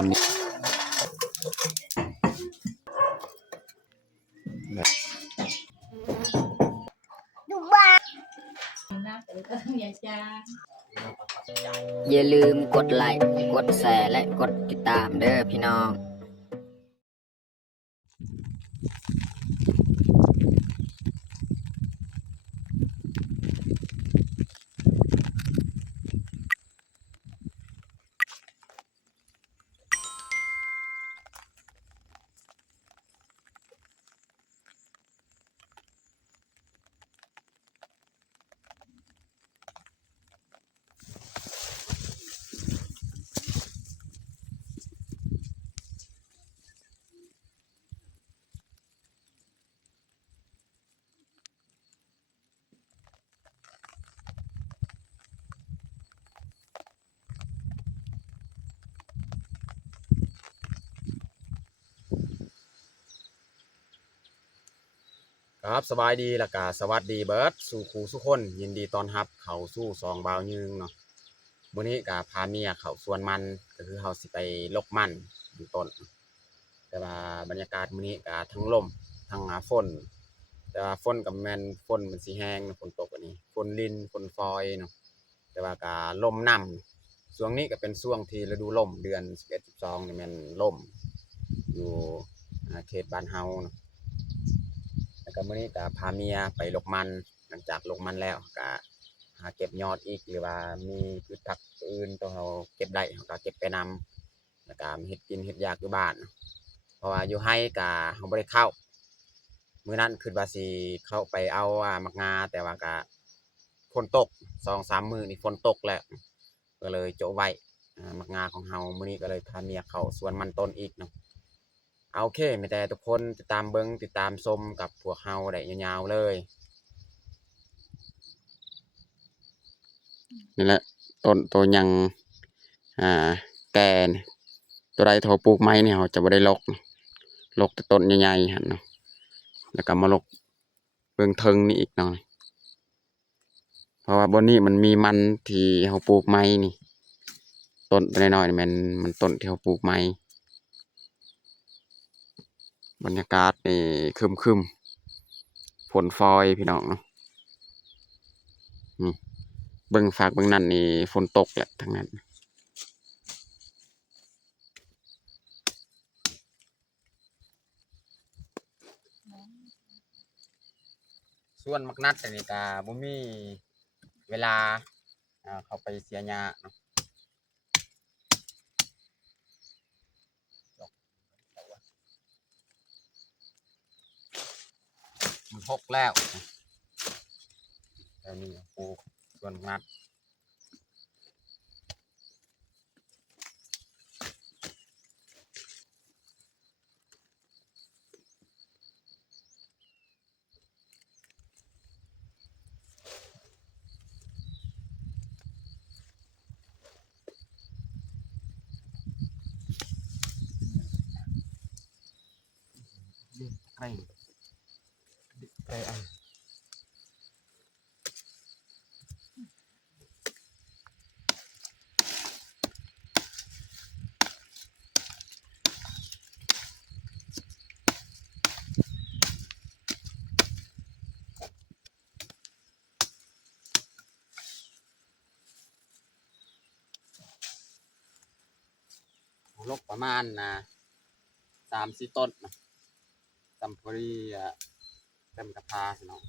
อนนี้อย่าลืมกดไลค์กดแชร์และกดติดตามเด้อพี่น้องครับสบายดีและกาสวัสดีเบิร์ดสู่ครูสุคนยินดีต้อนรับเขาสู่ซองบาวยืงเนาะวันนี้กาพาเมียเขาสวนมันก็คือเขาสิไปลกมันอยู่ต้นแต่ว่าบรรยากาศมื้อนี้กาทั้งลมทั้งฝนแต่ว่าฝนกับแมนฝนมันสีแห้งฝนตกอันนี้ฝนลินฝนฟอยเนาะแต่ว่ากาลมนำช่วงนี้ก็เป็นช่วงที่ฤดูลมเดือน11 12นี่แม่นลมอยู่เขตบ้านเฮาเนาะแล้วก็มื้อนี้ก็พาเมียไปลกมันหลังจากลกมันแล้วก็หาเก็บยอดอีกหรือว่ามีพืชผักอื่นตัวเราเก็บได้เราก็เก็บไปนำแล้วก็เฮ็ดกินเฮ็ดยากอยู่บ้านเพราะว่าอยู่ให้ก็เราบ่ได้เข้ามื้อนั้นคิดว่าสิเข้าไปเอามักงาแต่ว่าก็ฝนตก 2-3 มื้อนี่ฝนตกแล้วก็เลยโจะไว้มักงาของเรามื้อนี้ก็เลยพาเมียเข้าสวนมันต้นอีกเนาะ โอเคไม่แต่ทุกคนติดตามเบิ้งติดตามชมกับพวกเฮาได้ยาวๆเลยนี่แหละต้นตัวยังแก่ตัวใดโทรปลูกไม้เนี่ยเขาจะไม่ได้ลกแต่ต้นใหญ่ๆหันเนาะแล้วก็มาลกเบื้องเทิงนี่อีกหน่อยเพราะว่าบนนี้มันมีมันที่เขาปลูกไม้นี่ต้นตัวน้อยๆนี่มันต้นที่เขาปลูกไม้บรรยากาศนี่ครึมฝนฟอยพี่น้องเนาะเบิ่งฝากเบิ่งนั่นนี่ฝนตกแหละทั้งนั้นส่วนมักนัดแต่นี่ก็บ่มีเวลาเข้าไปเสียหญ้าเนาะมันหกแล้วแล้วนี่ปลูกส่วนมักนัดใกล้อันลกประมาณ3-4 ต้นนะจำพอดีเต็มกระทาเนาะ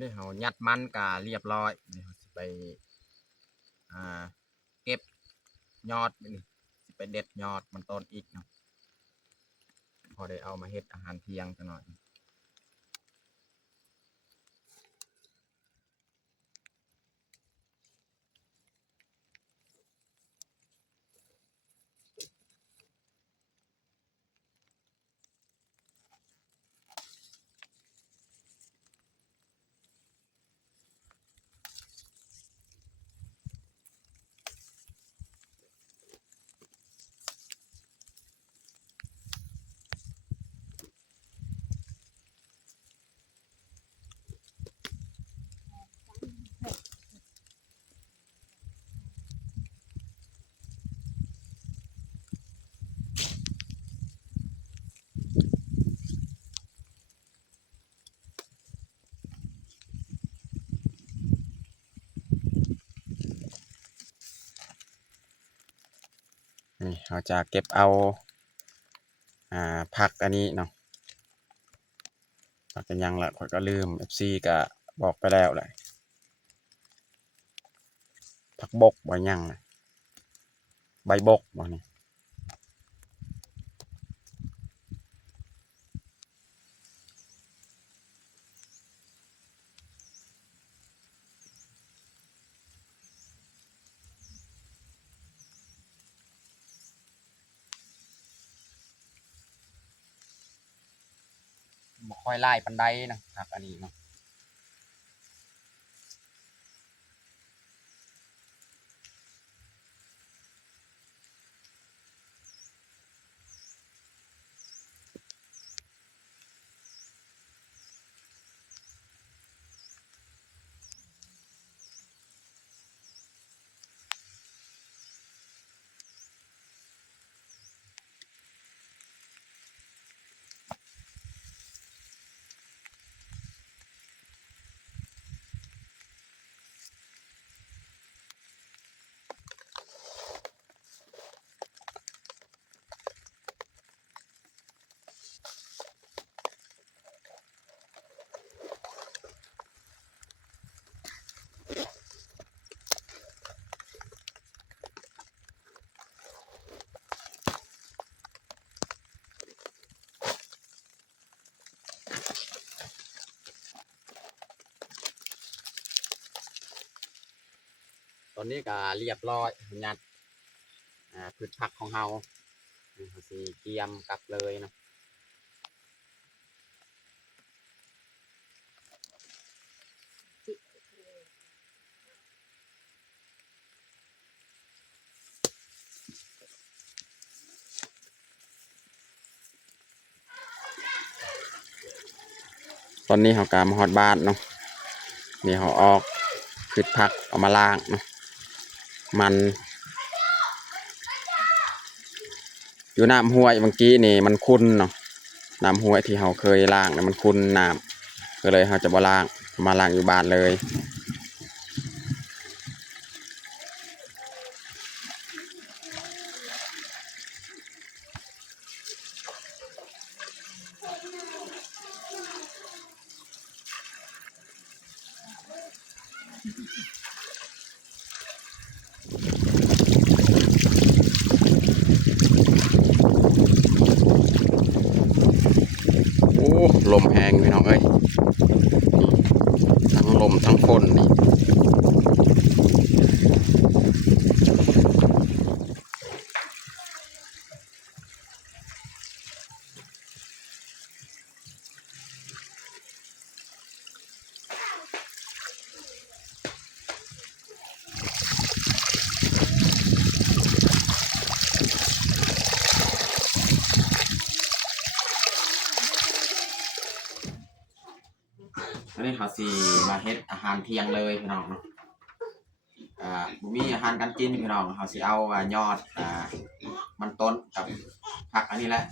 นี่เขายัดมันกาเรียบร้อยนี่เขาสิไปเก็บยอดนี่สิไปเด็ดยอดมันต้นอีกเนาะพอได้เอามาเฮ็ดอาหารเที่ยงจังหน่อยนี่เราจะเก็บเอาผักอันนี้เนาะผักกันยังละข่อยก็ลืม FC ก็บอกไปแล้วแหละผักบกบ่ยังเลยใบบกบ่นี่บ่ค่อยไล่ปานใดนะผักอันนี้เนาะตอนนี้ก็เรียบร้อยยัดพืชผักของเราเขาสิเตรียมกลับเลยเนาะตอนนี้เขากำมาฮอดบ้านเนาะนี่เขาออกพืชผักเอามาล้างเนาะมันอยู่น้ำห้วยเมื่อกี้นี่มันขุ่นเนาะน้ำห้วยที่เขาเคยล้างเนี่ยมันขุ่นน้ำก็เลยเขาจะบ่ล้างมาล้างอยู่บ้านเลยโอ้ลมแห้งพี่น้องเอ้ยทั้งลมทั้งฝนนี่อันนี้เขาสิมาเฮ็ดอาหารเที่ยงเลยพี่น้องเนาะบ่มีอาหารการกินพี่น้องเขาสิเอายอดมันต้นกับผักอันนี้แหละ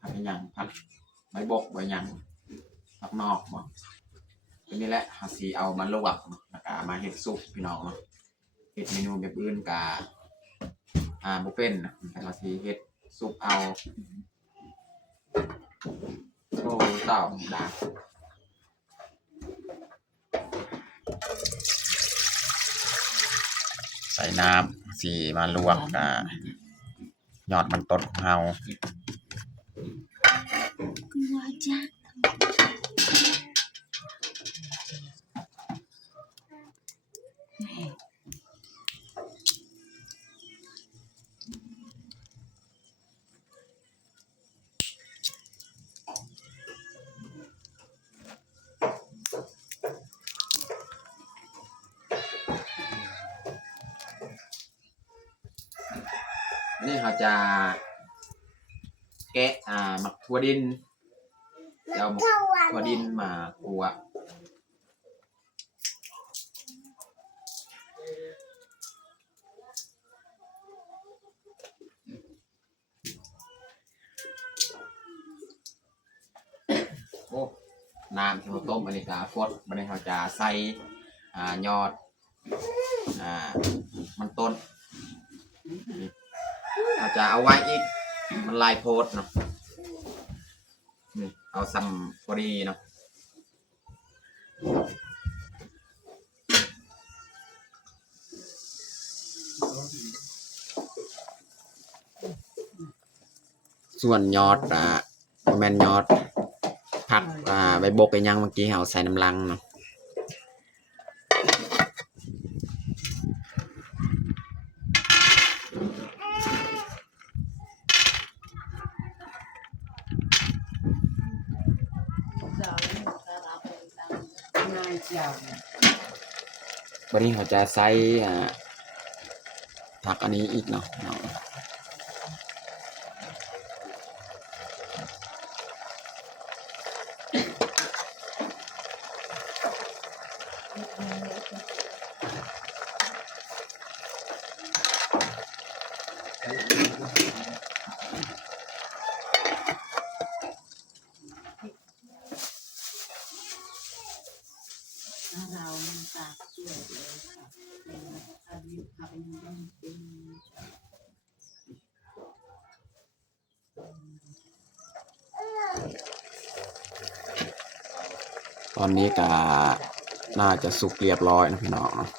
ผักเป็นอย่างผักใบบกใบหยังผักนอกบ่อันนี้แหละเขาสิเอามาลวกแล้วก็มาเฮ็ดซุปพี่น้องเนาะเฮ็ดเมนูแบบอื่นก็บ่เป็นนะแต่เขาสิเฮ็ดซุปเอาโอ้เต่าดา ส่น้ำสีมาลวกยอดมันต้นของเฮาอันนี้เราจะแกะหมักถั่วดินเอาหมักถั่วดินมาคั่วโอ้น้ำที่เราต้มอันนี้ก็ฟดอันนี้เราจะใส่ยอดมันต้นเราจะเอาไว้อีกมันลายโพดเนาะเอาซ้ำพอดีเนาะส่วนยอดแมนยอดผักใบบกไปยังเมื่อกี้เอาใส่น้ำลังเนาะวันนี้เขาจะใส่ผักอันนี้อีกเนาะตอนนี้ก็น่าจะสุกเรียบร้อยนะพี่น้องเนาะ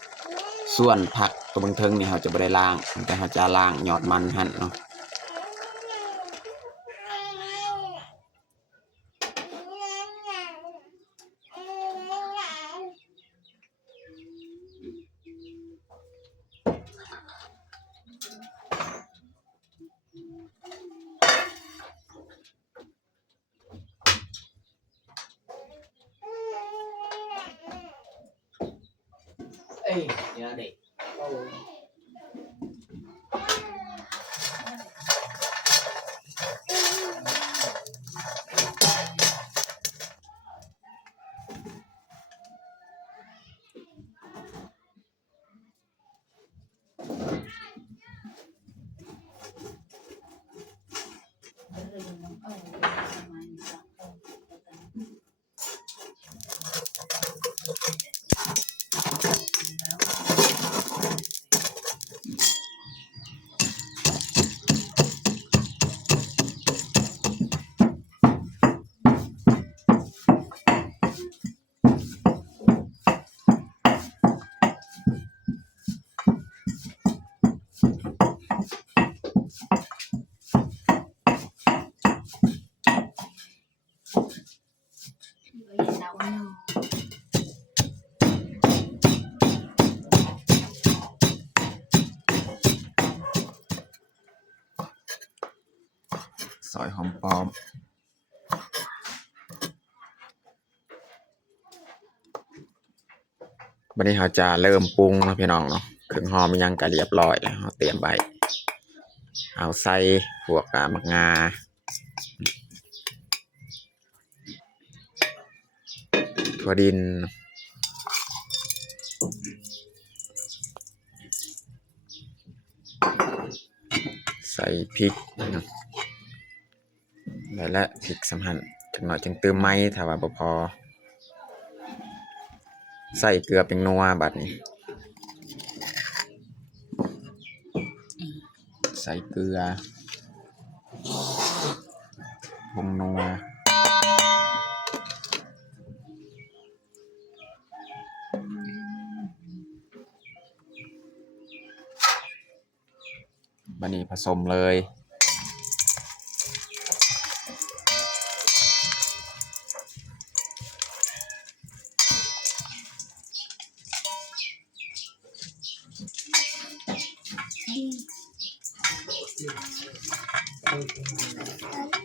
ส่วนผักตัวบังเทิงนี่เขาจะไม่ได้ล้างแต่เขาจะล้างยอดมันหั่นเนาะya deh ซอยหอมปอมวันนี้เราจะเริ่มปรุงนะพี่น้องเนาะเครื่องหอมยังกะเรียบร้อยแล้วเราเตรียมไว้เอาใส่พวกมะงาถั่วดินใส่พริกและพริกสำคัญจังหน่อยจึงเติมไม้ถ้าว่าบ่พอใส่เกลือเป็นนัวบัดนี้ใส่เกลือผงนัว บัดนี้ผสมเลย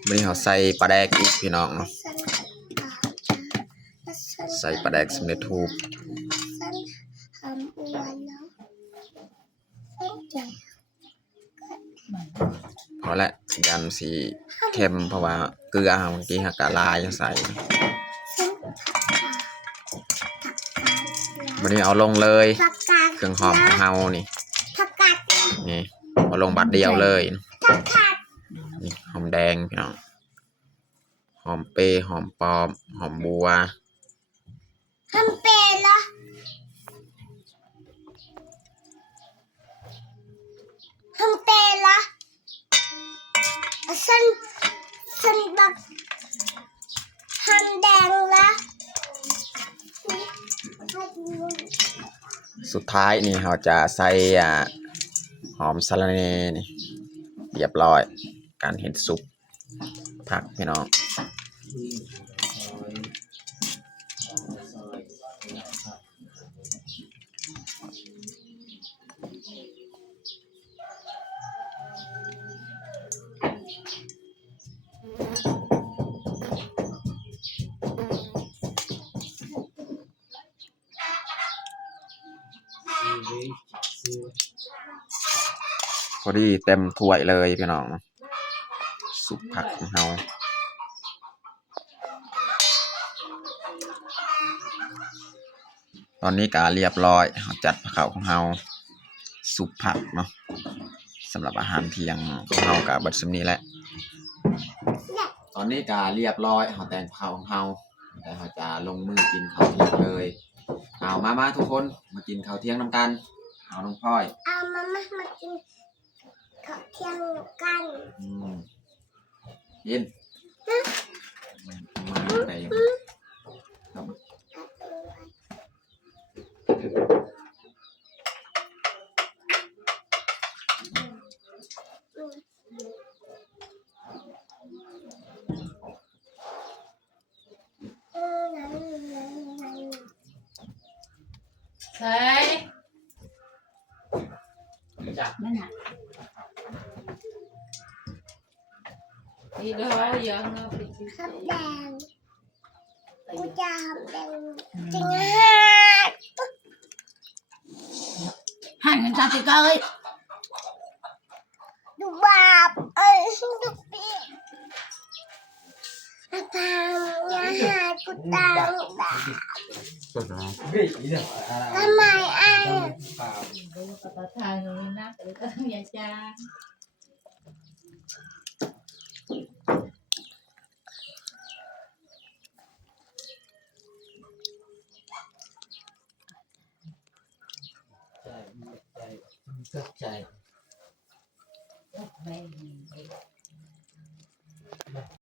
วันนี้เราใส่ปลาแดกอีกพี่น้องเนาะใส่ปลาแดกสำเร็จรูปพอละยันสีเข้มเพราะว่าเกลือเมื่อกี้หักกะลายจะใส่วันนี้เอาลงเลยเครื่องหอมของเฮานี่เอาลงบัดเดียวเลยนี่หอมแดงพี่น้องหอมเปรย์หอมปอมหอมบัวทำเป็นเหรอทำเป็นเหรอฉันบักทำแดงละ สุดท้ายนี่เราจะใส่หอมสะระเนนี่เรียบร้อยการเห็ดซุปผักพี่น้องพอดีเต็มถ้วยเลยพี่น้องซุปผักของเราตอนนี้ก็เรียบร้อยเราจัดข้าวของเราซุปผักเนาะสำหรับอาหารเที่ยงของเรากับบัดซุมนี้แหละตอนนี้ก็เรียบร้อยเราแต่งข้าวของเราแต่เราจะลงมือกินข้าวเที่ยงเลยเอามาทุกคนมากินข้าวเที่ยงน้ำกันเอาน้องพลอย เอามากินข้าวเที่ยงกัน ยินมาไปครับใช่จับนั่นน่ะนี่เลยยังเอาไปกิน ข้าวแดงกูจะทำแดงจริงหั่นกันชาติก้อย ดูบาปดูปีทำอาหารกูตังบาปทำไมดูกระทายอยู่นะแต่ก็อย่าจ้าใจไม่